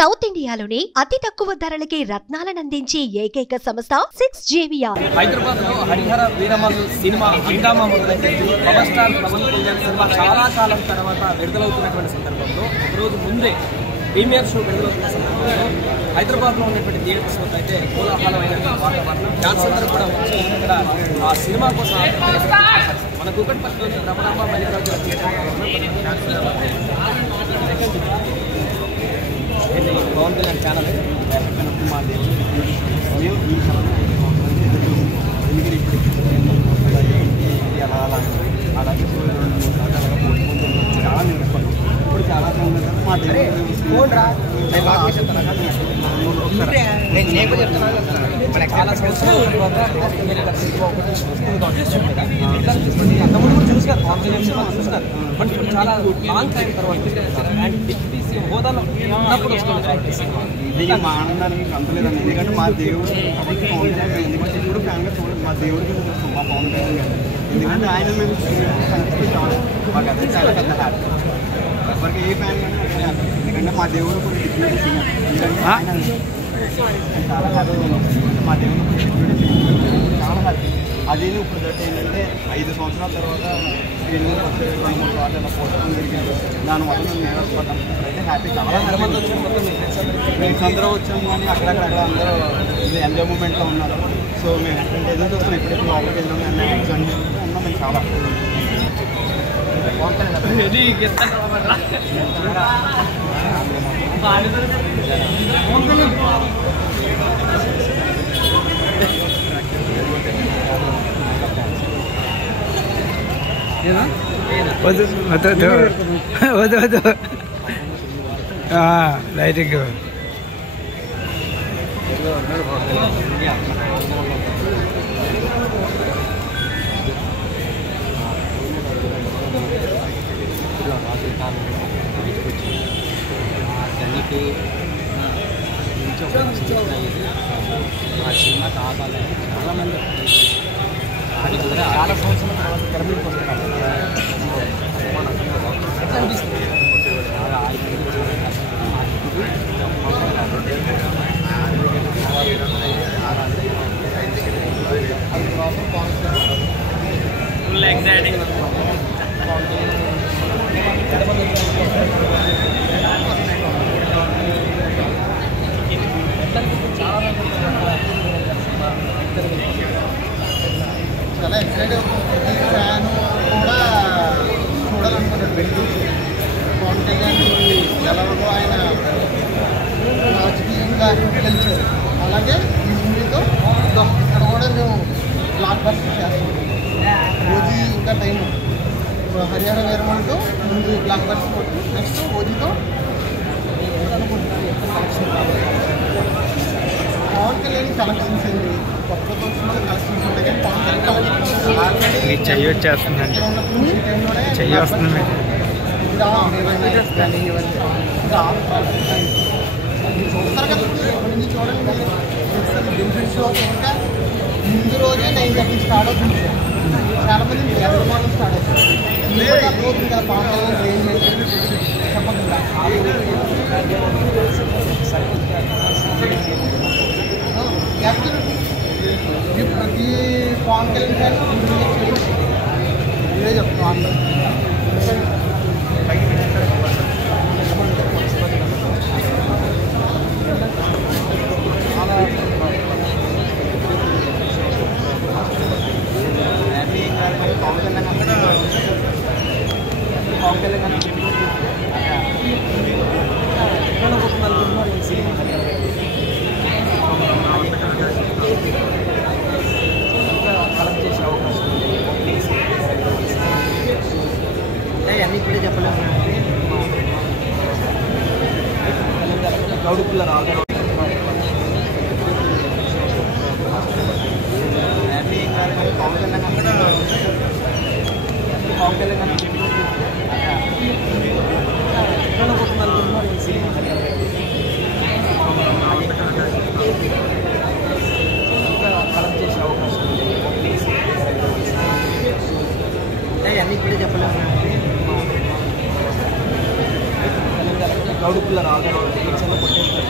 South ఇండియాలోనే అతి తక్కువ ధరలకి రత్నాలను అందించే ఏకైక సంస్థ 6JVR. హైదరాబాద్ లో హరిహర వీరమల్లు సినిమా హంగామా మొదలైంది. Power star Pawan Kalyan cinema చాలా కాలం తర్వాత విడుదలవుతున్నటువంటి సందర్భంలో రోజు ముందే ప్రీమియర్ షో విడుదలవుతున్న సందర్భంలో హైదరాబాద్ లో ఉన్నటువంటి థియేటర్స్ వద్ద అయితే కోలాహలమైనటువంటి వాతావరణం. డాన్స్ అందరూ కూడా వచ్చి ఇక్కడ ఆ సినిమా కోసం మన కూకట్పల్లిలోని రమణాంబ మల్లికార్జున థియేటర్ పవన్ కళ్యాణ్ ఛానల్ అలాగే చాలా నేర్చుకున్నాం. ఇప్పుడు చాలా చాలా సంవత్సరాల తర్వాత అంతకుముందు చూసారు పవన్ కళ్యాణ్ సినిమా చూసినారు. బట్ ఇప్పుడు చాలా లాంగ్ టైం తర్వాత అండ్ డిప్యూటీ సీఎం హోదాలో ఉన్నప్పుడు ఇది మా ఆనందానికి అంతలేదండి. ఎందుకంటే మా దేవుడు కాబట్టి పవన్ కళ్యాణ్ ఎందుకంటే ఇప్పుడు ఫ్యాన్గా చూడండి మా దేవుడికి చూస్తాం మా పవన్ కళ్యాణ్ గారు. ఎందుకంటే ఆయన మేము కనిపిస్తే చాలు మాకు అదే చాలా పెద్ద హ్యాపీ. ఎవరికి ఏ ఫ్యాన్ కానీ ఎందుకంటే మా దేవుడు కూడా డిప్యూటీ సీఎం ఎందుకంటే ఆయన చాలా హ్యాపీ మా దేవుడు చాలా హ్యాపీ. అది ఇప్పుడు దట్ ఏంటంటే 5 సంవత్సరాల తర్వాత స్క్రీన్ మీద వచ్చే 2-3 సార్లు అలా పోస్టర్ జరిగింది. దానివల్ల మేము నేర్చుకుంటాం. అయితే హ్యాపీ చాలా ఫ్రెండ్స్ అందరూ వచ్చాము కానీ అక్కడక్కడ అందరూ ఎంజాయ్ మూమెంట్లో ఉన్నారు. సో మేము ఎదురు చూస్తాం ఎప్పుడెప్పుడు లోపలికి వెళ్దాం అన్న ఎగ్జామ్ ఉన్నాం. మేము చాలా లైటింగ్ ఆ సినిమా కావాలి చాలామంది చాలా సంవత్సరాల తర్వాత తెర మీదకి వస్తారు. ఎట్లా అనిపిస్తుంది? Full exciting. చాలా ఎక్సైట్ అవుతుంది. ఫ్యాన్ కూడా చూడాలనుకుంటాడు. వెళ్ళి పవన్ కళ్యాణ్ ఎలాగో ఆయన రాజకీయంగా గెలిచారు. అలాగే ఈ మూవీతో ఇక్కడ కూడా మేము బ్లాక్ బస్టర్ చేస్తాం. ఓజీ ఇంకా టైం హరిహర వీరమల్లుతో ముందు బ్లాక్ బస్టర్ కొట్టు నెక్స్ట్ ఓజీతో పవన్ కళ్యాణ్ కలెక్షన్స్ ఏంటి కొత్త కలెక్షన్స్ ఉంటాయి. కానీ పవన్ కళ్యాణ్ కలెక్షన్స్ చెయ్యి వచ్చేస్తుందండి. చెయ్యి వస్తుంది. చూస్తారు కదా చూడండి. బెనిఫిట్ షో ఇంకా ముందు రోజే 9:30 స్టార్ట్ అవుతుంది. చాలా మంది హైదరాబాద్లో స్టార్ట్ అవుతుంది. ఇంకా పవన్ కళ్యాణ్ ఏం చెప్పకుండా ప్రతి పవన్ కళ్యాణ్ ఇదే చెప్తాను. పవన్ కళ్యాణ్ కలెక్ట్ చేసే అవకాశం అంటే అన్నీ ఇప్పుడే చెప్పలేము. గౌడు పిల్లలు ఆల్రెడీ పవన్ కళ్యాణ్ పవన్ కళ్యాణ్ కలెక్ట్ చేసే అవకాశం అంటే అన్నీ ఇప్పుడే చెప్పలేము. గౌడు పిల్లలు ఆల్రెడీ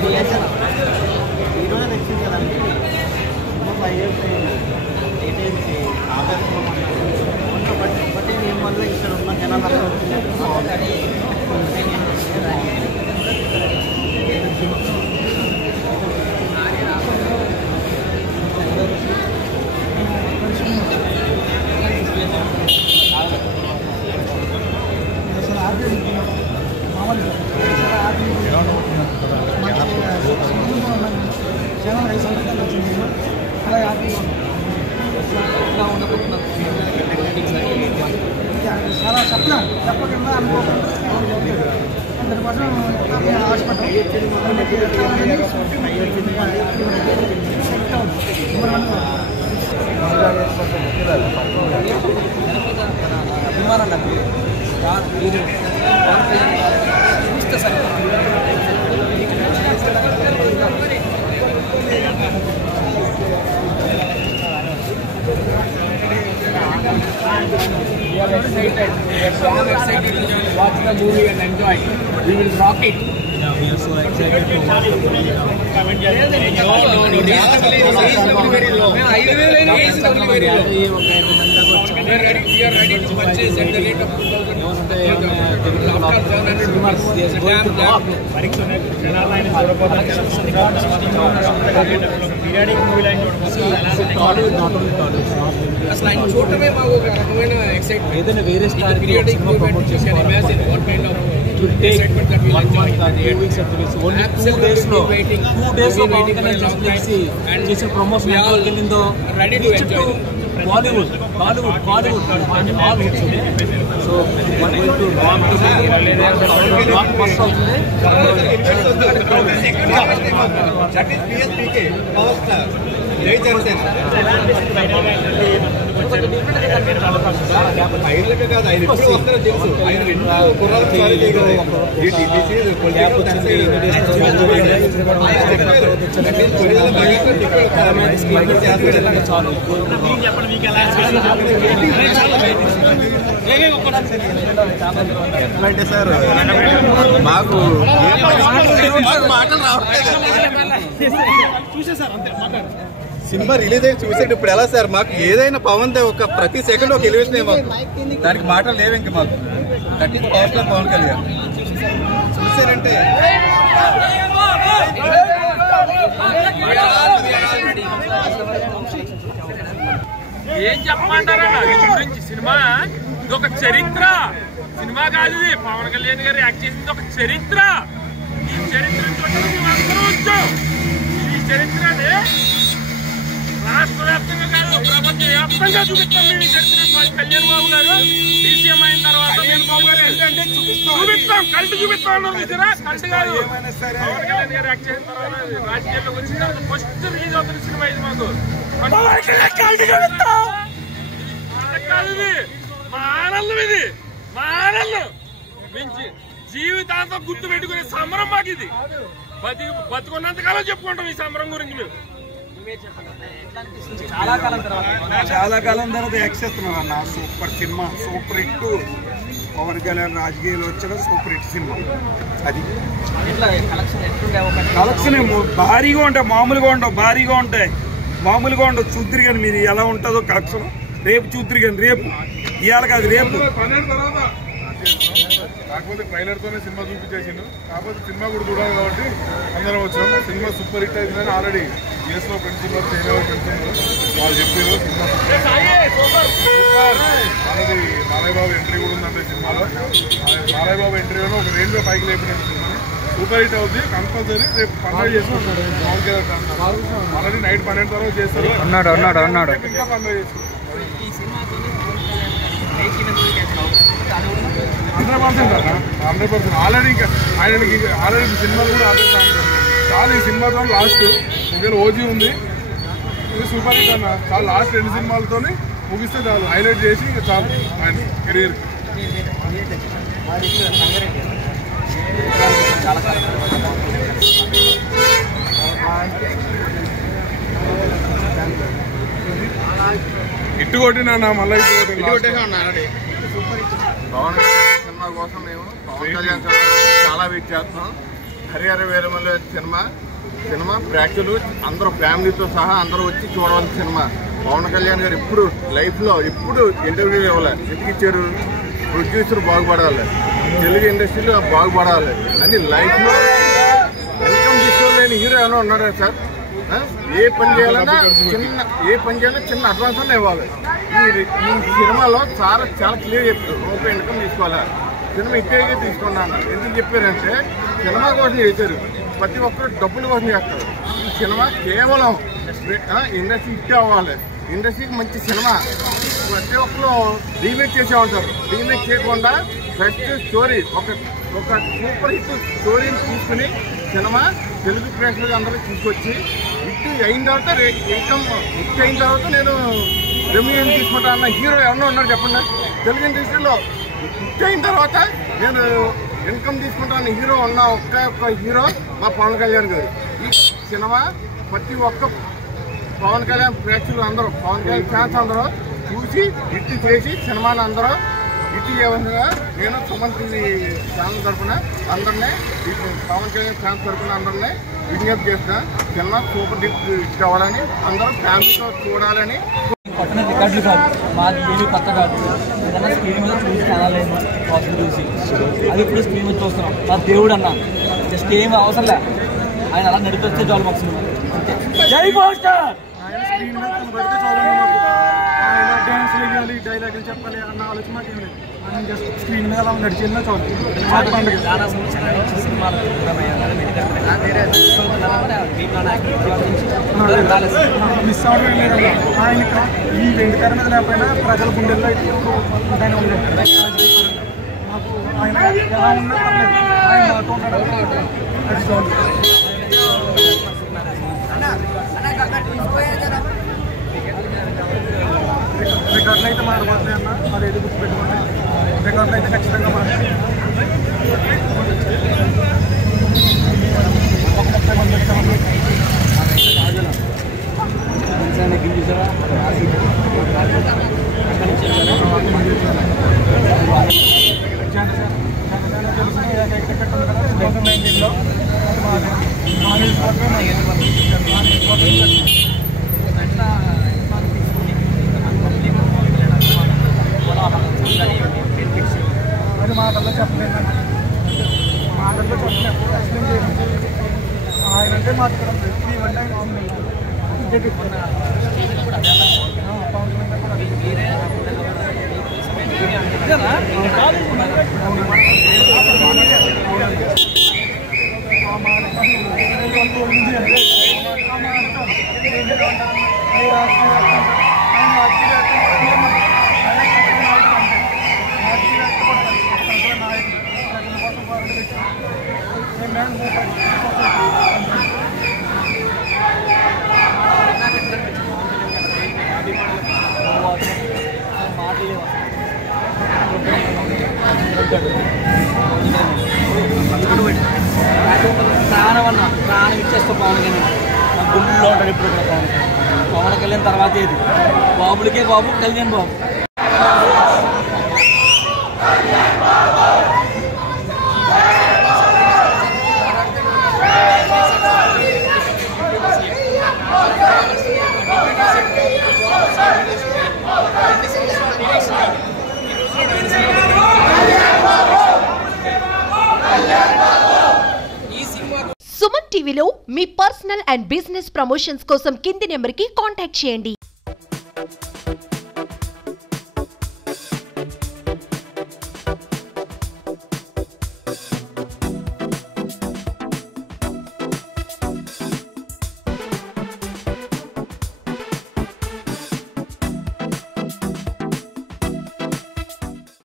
హీరోనే తెచ్చింది కదండి 5 years ఏటేసి బట్ నేను మళ్ళీ ఇక్కడ ఉన్న జనాలు చాలా చెప్పకుండా అనుకోకుండా 100% హాస్పిటల్ అభిమానాన్ని మీరు చూస్తే సరే We are excited. We are so excited to watch the movie and enjoy. We will rock it. Yeah, we are so excited to watch the movie. No. The very low. Very low. We are ready to purchase at the rate of 2,000. After 700 rupees. Yes, అసలు ఆయన చూడటమే మాకు ఒక రకమైన excitement. ఏదైనా వేరే star periodic movement చేశారు. Imagine what kind of excitement that we enjoy. 2 weeks of this only 2 days లో చేసి చేసిన ప్రమోషన్ ఎంతో ready to enjoy. Bollywood Hollywood and all hits. So one going to rock first అవుతుంది. That is PSPK power star జై జనసేన. ఐదులకే కాదు, ఆయన ఎప్పుడు వస్తారో తెలుసు. ఆయన 2 కుర్రాలు ఎట్లంటే సార్ మాకు మాటలు రావట్లేదు. సినిమా రిలీజ్ అయ్యి చూసేది ఇప్పుడు ఎలా సార్? మాకు ఏదైనా పవన్ దే ఒక ప్రతి సెకండ్ ఒక ఎలివేషన్ మాకు, దానికి మాటలు లేవు ఇంక మాకు. That is power star Pawan Kalyan. చూసారంటే ఏం చెప్పమంటారా దీని గురించి? సినిమా ఇది ఒక చరిత్ర. సినిమా కాదు ఇది. పవన్ కళ్యాణ్ గారు యాక్ట్ చేసింది ఒక చరిత్ర. ఈ చరిత్రను చూడడానికి మేమందరం వచ్చాం. ఈ చరిత్రని రాష్ట్ర వ్యాప్తంగా కాదు, ప్రపంచ వ్యాప్తంగా చూపిస్తాం మేము ఈ చరిత్ర. కళ్యాణ్ బాబు గారు డీసీఎం అయిన తర్వాత చూపిస్తాం, కల్ట్ చూపిస్తాం అన్నారు. చూసారా? కల్ట్ కాదు. పవన్ కళ్యాణ్ గారు యాక్ట్ చేసిన తర్వాత రాజకీయాల్లోకి వచ్చిన తర్వాత ఫస్ట్ రిలీజ్ అవుతున్న సినిమా ఇది. మాకు కాదు ఇది మా ఆనందం. ఇది మా ఆనందం. మించి జీవితాంతం గుర్తు పెట్టుకునే సంబరం మాకు ఇది. బతుకున్నంతకాలం చెప్పుకుంటాం ఈ సంబరం గురించి మేము. చాలా కాలం తర్వాత యాక్ట్ చేస్తున్నాం అన్న. Super cinema, super hit. Pawan Kalyan రాజకీయాలు వచ్చిన సూపర్ హిట్ సినిమా. అది కలెక్షన్ భారీగా ఉంటాయి, మామూలుగా ఉండవు. భారీగా ఉంటాయి, మామూలుగా ఉండవు. చూద్దరు కానీ మీరు ఎలా ఉంటుందో కలెక్షన్. రేపు చూద్దరు కానీ, రేపు ఇవాళ కాదు రేపు. కాకపోతే ట్రైలర్తోనే సినిమా చూపించేసిండు. కాకపోతే సినిమా కూడా చూడాలి కాబట్టి అందరం వచ్చాము. సినిమా సూపర్ హిట్ అయిందని ఆల్రెడీ యూఎస్లో ఫ్రెండ్స్ ఉన్నారు, చైనాలో ఫ్రెండ్స్ ఉన్నారు. వాళ్ళు చెప్పారు సినిమా మనది బాలయ్య బాబు ఎంట్రీ కూడా ఉందంటే సినిమాలో. బాలయ్య బాబు ఎంట్రీలో ఒక రేంజ్ లో పైకి లేపినట్టు సినిమాని సూపర్ హిట్ అవుతుంది. కంపల్సరీ రేపు 12 చేసుకుంటారు. పవన్ కళ్యాణ్ ఆల్రెడీ నైట్ 12 తర్వాత చేస్తారు. అన్నాడు ఇంకా 12 చేసుకుంటారు. 100% ఆల్రెడీ ఇంకా ఆయనకి ఆల్రెడీ సినిమాలు కూడా ఆడుతాను. చాలా ఈ సినిమాతో లాస్ట్ ఒకవేళ ఓజీ ఉంది, ఇది సూపర్ హిట్ అన్న. చాలా లాస్ట్ 2 సినిమాలతో ముగిస్తే చాలు, హైలైట్ చేసి ఇంకా చాలు ఆయన కెరీర్. ఇట్టు కొట్టినా మళ్ళీ ఇట్టు కొట్టేసా ఆల్రెడీ పవన్ సినిమా కోసం మేము పవన్ కళ్యాణ్ చాలా వెయిట్ చేస్తున్నాం. హరిహర వీరమల్లు సినిమా ప్రేక్షకులు అందరూ ఫ్యామిలీతో సహా అందరూ వచ్చి చూడవలసిన సినిమా. పవన్ కళ్యాణ్ గారు ఎప్పుడు లైఫ్లో ఎప్పుడు ఇంటర్వ్యూ ఇవ్వాలి, ఎందుకు ఇచ్చారు? ప్రొడ్యూసర్ బాగుపడాలి, తెలుగు ఇండస్ట్రీలో బాగుపడాలి అని లైఫ్లో ఇన్కమ్ తీసుకోలేని హీరో ఏమైనా ఉన్నారా సార్? ఏ పని చేయాలన్నా చిన్న అడ్వాన్స్ అన్నా ఇవ్వాలి. ఈ సినిమాలో చాలా క్లియర్ చెప్తారు, రూపాయి ఇన్కమ్ తీసుకోవాలా, సినిమా ఇట్టేగా తీసుకున్నాను. ఎందుకు చెప్పారంటే సినిమా కోసం చేశారు, ప్రతి ఒక్కరు డబ్బుల కోసం చేస్తారు. ఈ సినిమా కేవలం ఇండస్ట్రీ హిట్ అవ్వాలి, ఇండస్ట్రీకి మంచి సినిమా. ప్రతి ఒక్కరు రీమేక్ చేసే ఉంటారు, రీమేక్ చేయకుండా బెస్ట్ స్టోరీ ఒక సూపర్ హిట్ స్టోరీని తీసుకుని సినిమా తెలుగు ప్రేక్షకులు అందరూ తీసుకొచ్చి హిట్ అయిన తర్వాత ఇన్కమ్ హిట్ అయిన తర్వాత నేను రెమ్యూనరేషన్ తీసుకుంటా అన్న హీరో ఎవరన్నా ఉన్నారు చెప్పండి? తెలుగు ఇండస్ట్రీలో హిట్ అయిన తర్వాత నేను ఇన్కమ్ తీసుకుంటాను హీరో ఉన్న ఒక్క హీరో మా పవన్ కళ్యాణ్ గారు. ఈ సినిమా ప్రతి ఒక్క పవన్ కళ్యాణ్ ప్రేక్షకులు అందరూ, పవన్ కళ్యాణ్ ఫ్యాన్స్ అందరూ చూసి హిట్ చేసి సినిమాని అందరూ హిట్ చేయవలసిందిగా నేను సుమన్ టీవీ ఛానల్ తరఫున అందరినీ, పవన్ కళ్యాణ్ ఫ్యాన్స్ తరఫున అందరినీ విజ్ఞప్తి చేస్తున్నా. సినిమా సూపర్ హిట్ కావాలని, అందరూ ఫ్యామిలీతో చూడాలని. కొట్టిన రికార్డులు కాదు, మాది ఏమి కొత్త కాదు. ఏదన్నా స్క్రీన్ మీద చూసి కానాలేము, కోసం చూసి అది ఇప్పుడు స్క్రీన్ మీద చూస్తున్నాం. మా దేవుడు అన్న జస్ట్ ఏమి అవసరం లే, ఆయన అలా నడిపిస్తే చాలు మాకు సినిమా. జై పోస్టర్. ఆయన స్క్రీన్ మీద కనబడితే చాలండి మాకు. ఆయన డ్యాన్స్లు వేయాలి, డైలాగులు చెప్పాలి అన్న ఆలోచన మాకు ఏం లేదు. ఆయన జస్ట్ స్క్రీన్ మీద అలా నడిచి వెళ్ళినా చాలు. మిస్ అవ్వడం లేదండి. ఆయన ఈ వెండితెర మీద లేకపోయినా ప్రజల గుండెల్లో అయితే ఆయన ఉండేది. మాకు ఆయన ఎలా ఉన్నా పర్లేదు, ఆయన నాతో ఉన్నాడు. అది చాలు. రికార్డులు అయితే మారబోతున్నాయి అన్న, అదేది గుర్తుపెట్టుకోండి. రికార్డులు అయితే ఖచ్చితంగా మారుతాయి. 30 మంది వచ్చాము. అది మాటల్లో చెప్పలేదండి, మాటల్లో చెప్పలేము, ఎక్స్ప్లెయిన్ చేయలేదు. ఆయన అంటే మాట్లాడడం లేదు, ఇవంటే ఆయన ప్రాణం ఇచ్చేస్తా పవన్ కళ్యాణ్ నా గుండెల్లో ఉంటాడు ఇప్పుడు కూడా. పవన్ కళ్యాణ్ తర్వాత ఏది? బాబులకే బాబు కళ్యాణ్ బాబు. సుమన్ టీవీలో మీ పర్సనల్ అండ్ బిజినెస్ ప్రమోషన్స్ కోసం కింది నెంబర్కి కాంటాక్ట్ చేయండి.